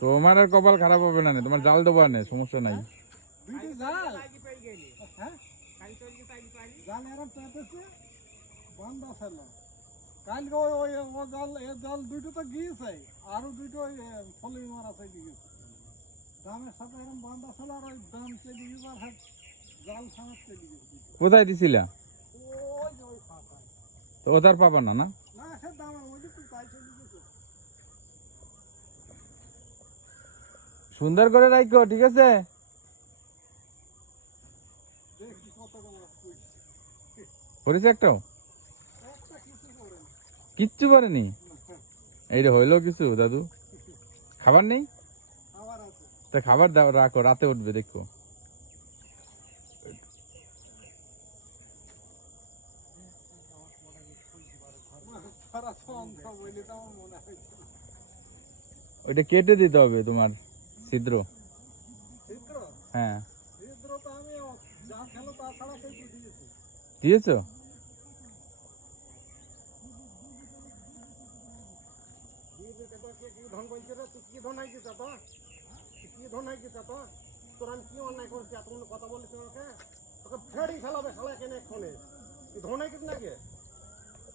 তোমার আর কপাল খারাপ হবে না, তোমার জাল দেবো না, সমস্যা নাই। কোথায় দিছিলা? তো ওটার পাবা না না? সুন্দর করে রাখো, ঠিক আছে? পড়েছে একটাও? কিচ্ছু পড়েনি? এইটা হইলো কিছু দাদু? খাবার নেই? তা খাবার দাও, রাখো, রাতে উঠবে দেখো। ওইটা কেটে দিতে হবে তোমার ছিদ্র। হ্যাঁ দিয়েছো? তোর আমি কি অন্যায় করছি? এত কথা বলিস আমাকে, তোকে ফেড়ি ফেলাবে শালা, কেন এক্ষণে তুই ধনাই কিছু নাকি?